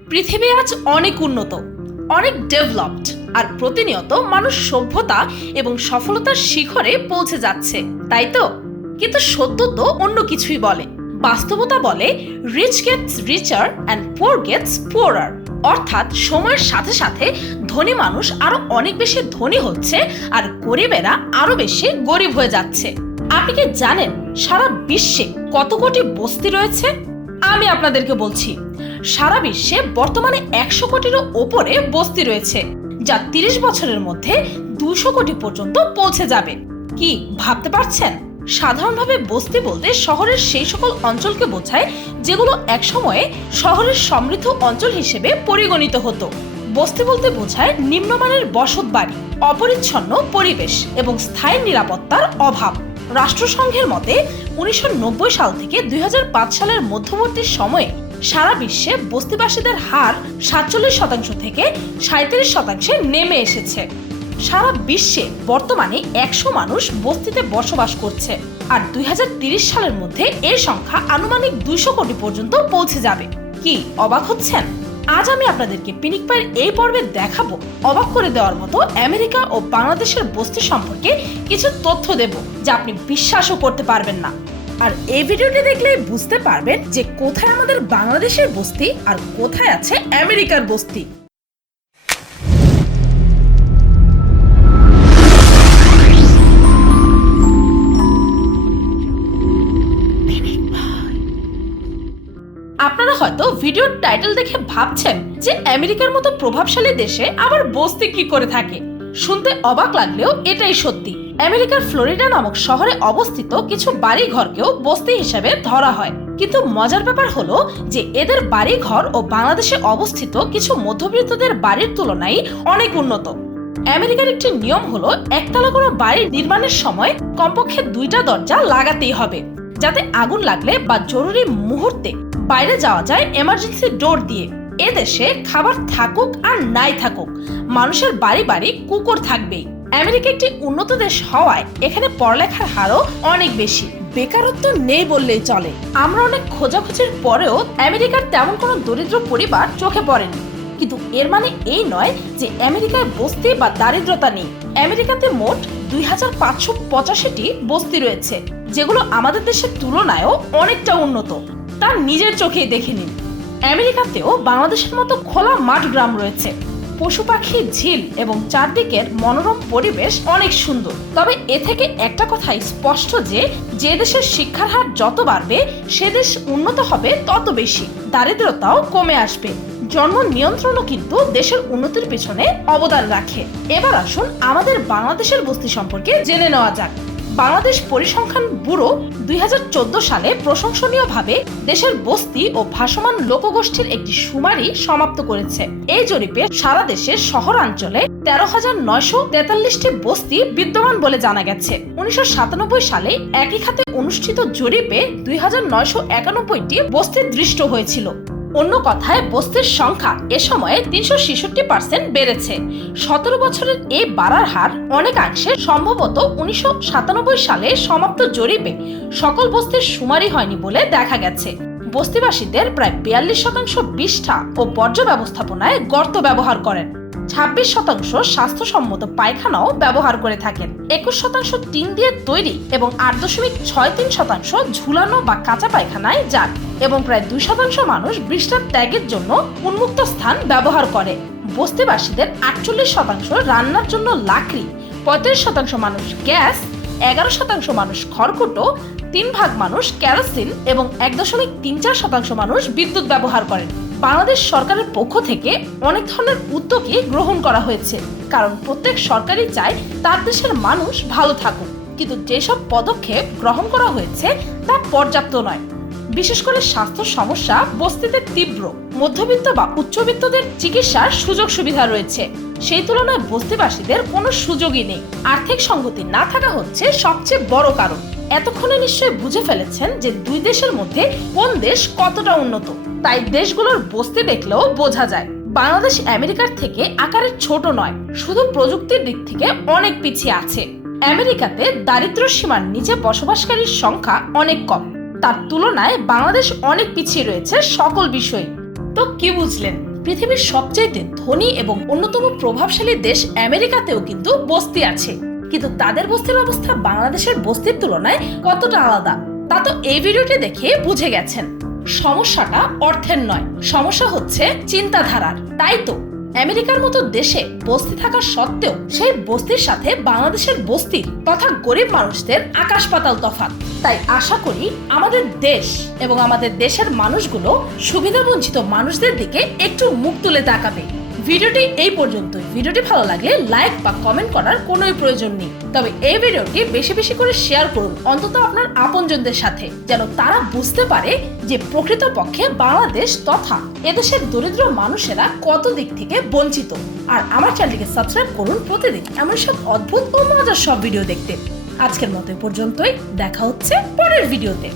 পৃথিবী আজ অনেক উন্নত, অনেক ডেভেলপড, আর প্রতিনিয়ত মানুষ সভ্যতা এবং সফলতার শিখরে পৌঁছে যাচ্ছে, তাই তো? কিন্তু সত্য তো অন্য কিছুই বলে। বাস্তবতা বলে rich gets richer and poor gets poorer অর্থাৎ সময়ের সাথে সাথে ধনী মানুষ আরও অনেক বেশি ধনী হচ্ছে আর গরিবেরা আরও বেশি গরিব হয়ে যাচ্ছে। আপনি কি জানেন সারা বিশ্বে কত কোটি বস্তি রয়েছে? আমি আপনাদেরকে বলছি সারা বিশ্বে বর্তমানে একশো কোটিরও ওপরে বস্তি রয়েছে, যা তিরিশ বছরের মধ্যে দুশো কোটি পর্যন্ত পৌঁছে যাবে। কি ভাবতে পারছেন? সাধারণভাবে বস্তি বলতে শহরের সেই সকল অঞ্চলকে বোঝায় যেগুলো একসময়ে শহরের সমৃদ্ধ অঞ্চল হিসেবে পরিগণিত হতো। বস্তি বলতে বোঝায় নিম্নমানের বসত বাড়ি অপরিচ্ছন্ন পরিবেশ এবং স্থায়ী নিরাপত্তার অভাব। রাষ্ট্রসংঘের মতে, উনিশশো নব্বই সাল থেকে দুই হাজার পাঁচ সালের মধ্যবর্তী সময়ে সারা বিশ্বে বস্তিবাসীদের হার সাতচল্লিশ শতাংশ থেকে সাঁত্রিশ শতাংশে নেমে এসেছে। সারা বিশ্বে বর্তমানে একশো মানুষ বস্তিতে বসবাস করছে আর দুই সালের মধ্যে এর সংখ্যা আনুমানিক দুইশো কোটি পর্যন্ত পৌঁছে যাবে। কি অবাক হচ্ছেন? আজ আমি আপনাদেরকে পিনিক পায়ের এই পর্বে দেখাবো। অবাক করে দেওয়ার মতো আমেরিকা ও বাংলাদেশের বস্তি সম্পর্কে কিছু তথ্য দেব যা আপনি বিশ্বাসও করতে পারবেন না। আর এই ভিডিওটি দেখলে বুঝতে পারবেন যে কোথায় আমাদের বাংলাদেশের বস্তি আর কোথায় আছে আমেরিকার বস্তি। আপনারা হয়তো ভিডিওর টাইটেল দেখে ভাবছেন যে আমেরিকার মতো প্রভাবশালী দেশে আবার বস্তি কি করে থাকে। শুনতে অবাক লাগলেও এটাই সত্যি। আমেরিকার ফ্লোরিডা নামক শহরে অবস্থিত কিছু বাড়ি ঘরকেও বস্তি হিসেবে ধরা হয়। কিন্তু মজার ব্যাপার হলো যে এদের বাড়ি ঘর ও বাংলাদেশে অবস্থিত কিছু মধ্যবিত্তদের বাড়ির তুলনায় অনেক উন্নত। আমেরিকার একটি নিয়ম হলো একতলা কোনো বাড়ি নির্মাণের সময় কমপক্ষে দুইটা দরজা লাগাতেই হবে, যাতে আগুন লাগলে বা জরুরি মুহূর্তে বাইরে যাওয়া যায় এমার্জেন্সি ডোর দিয়ে। এদেশে খাবার থাকুক আর নাই থাকুক, মানুষের বাড়ি বাড়ি কুকুর থাকবেই। আমেরিকা একটি উন্নত দেশ হওয়ায় এখানে পড়ালেখার হারও অনেক বেশি। বেকারত্ব নেই বললেই চলে। আমরা অনেক খোঁজাখুঁজির পরেও আমেরিকার তেমন কোনো দরিদ্র পরিবার চোখে পড়েনি। কিন্তু এর মানে এই নয় যে আমেরিকায় বস্তি বা দারিদ্রতা নেই। আমেরিকাতে মোট দুই হাজার পাঁচশো পঁচাশিটি বস্তি রয়েছে, যেগুলো আমাদের দেশের তুলনায়ও অনেকটা উন্নত। তার নিজের চোখেই দেখে নিন। আমেরিকাতেও বাংলাদেশের মতো খোলা মাঠ গ্রাম রয়েছে। পশু পাখি, ঝিল এবং চারদিকের মনোরম পরিবেশ অনেক সুন্দর। তবে এ থেকে একটা কথাই স্পষ্ট যে যে দেশের শিক্ষার হার যত বাড়বে, সে দেশ উন্নত হবে তত বেশি। দারিদ্রতাও কমে আসবে। জন্ম নিয়ন্ত্রণও কিন্তু দেশের উন্নতির পেছনে অবদান রাখে। এবার আসুন আমাদের বাংলাদেশের বস্তি সম্পর্কে জেনে নেওয়া যাক। বাংলাদেশ পরিসংখ্যান ব্যুরো দুই হাজার চোদ্দ সালে প্রশংসনীয়ভাবে দেশের বস্তি ও ভাসমান লোকগোষ্ঠীর একটি সুমারি সমাপ্ত করেছে। এই জরিপে সারা দেশের শহরাঞ্চলে তেরো হাজার নয়শো তেতাল্লিশটি বস্তি বিদ্যমান বলে জানা গেছে। উনিশশো সাতানব্বই সালে একই খাতে অনুষ্ঠিত জরিপে দুই হাজার নয়শো একানব্বইটি বস্তি দৃষ্ট হয়েছিল। অন্য কথায়, বস্তির সংখ্যা এ সময়ে তিনশো ছেষট্টি পার্সেন্ট বেড়েছে। সতেরো বছরের এ বাড়ার হার অনেকাংশে সম্ভবত উনিশশো সাতানব্বই সালে সমাপ্ত জরিপে সকল বস্তির শুমারি হয়নি বলে দেখা গেছে। বস্তিবাসীদের প্রায় বিয়াল্লিশ শতাংশ বিষ্ঠা ও বর্জ্য ব্যবস্থাপনায় গর্ত ব্যবহার করেন। ছাব্বিশ শতাংশ স্বাস্থ্যসম্মত পায়খানাও ব্যবহার করে থাকেন। একুশ শতাংশ টিন দিয়ে তৈরি এবং আট দশমিক ছয় তিন শতাংশ ঝুলানো বা কাঁচা পায়খানায় যান এবং প্রায় দুই শতাংশ মানুষ বৃষ্টার ত্যাগের জন্য উন্মুক্ত স্থান ব্যবহার করে। বস্তিবাসীদের আটচল্লিশ শতাংশ রান্নার জন্য লাকড়ি, পঁয়ত্রিশ শতাংশ মানুষ গ্যাস, এগারো শতাংশ মানুষ খড়কুটো, তিন ভাগ মানুষ কেরোসিন এবং এক দশমিক তিন চার শতাংশ মানুষ বিদ্যুৎ ব্যবহার করেন। বাংলাদেশ সরকারের পক্ষ থেকে অনেক ধরনের উদ্যোগই গ্রহণ করা হয়েছে। কারণ প্রত্যেক সরকারই চায় তার দেশের মানুষ ভালো থাকুক। কিন্তু যেসব পদক্ষেপ গ্রহণ করা হয়েছে তা পর্যাপ্ত নয়। বিশেষ করে স্বাস্থ্য সমস্যা বস্তিতে তীব্র, মধ্যবিত্ত বা উচ্চবিত্তদের চিকিৎসার সুযোগ সুবিধা রয়েছে। সেই তুলনায় বস্তিবাসীদের কোনো সুযোগই নেই। আর্থিক সংগতি না থাকা হচ্ছে সবচেয়ে বড় কারণ। এতক্ষণে নিশ্চয়ই বুঝে ফেলেছেন যে দুই দেশের মধ্যে কোন দেশ কতটা উন্নত। তাই দেশগুলোর বস্তি দেখলেও বোঝা যায়, বাংলাদেশ আমেরিকার থেকে আকারে ছোট নয়, শুধু প্রযুক্তির দিক থেকে অনেক পিছিয়ে আছে। আমেরিকাতে দারিদ্র সীমার নিচে বসবাসকারীর সংখ্যা অনেক কম। তার তুলনায় বাংলাদেশ অনেক পিছিয়ে রয়েছে সকল বিষয়ে। তো কি বুঝলেন? পৃথিবীর সবচাইতে ধনী এবং অন্যতম প্রভাবশালী দেশ আমেরিকাতেও কিন্তু বস্তি আছে। কিন্তু তাদের বস্তির অবস্থা বাংলাদেশের বস্তির তুলনায় কতটা আলাদা, তা তো এই ভিডিওটি দেখে বুঝে গেছেন। সমস্যাটা অর্থের নয়, সমস্যা হচ্ছে চিন্তাধারার। তাই তো, আমেরিকার মতো দেশে বস্তি থাকা সত্ত্বেও সেই বস্তির সাথে বাংলাদেশের বস্তি তথা গরিব মানুষদের আকাশ পাতাল তফাৎ। তাই আশা করি আমাদের দেশ এবং আমাদের দেশের মানুষগুলো সুবিধাবঞ্চিত মানুষদের দিকে একটু মুখ তুলে তাকাবে। ভিডিওটি এই পর্যন্তই। ভিডিওটি ভালো লাগলে লাইক বা কমেন্ট করার কোনোই প্রয়োজন নেই। তবে এই ভিডিওটি বেশি বেশি করে শেয়ার করুন, অন্তত আপনার আপনজনদের সাথে, যেন তারা বুঝতে পারে যে প্রকৃতপক্ষে বাংলাদেশ তথা এদেশের দরিদ্র মানুষেরা কত দিক থেকে বঞ্চিত। আর আমার চ্যানেলটিকে সাবস্ক্রাইব করুন প্রতিদিন এমন সব অদ্ভুত ও মজার সব ভিডিও দেখতে। আজকের মতো পর্যন্তই। দেখা হচ্ছে পরের ভিডিওতে।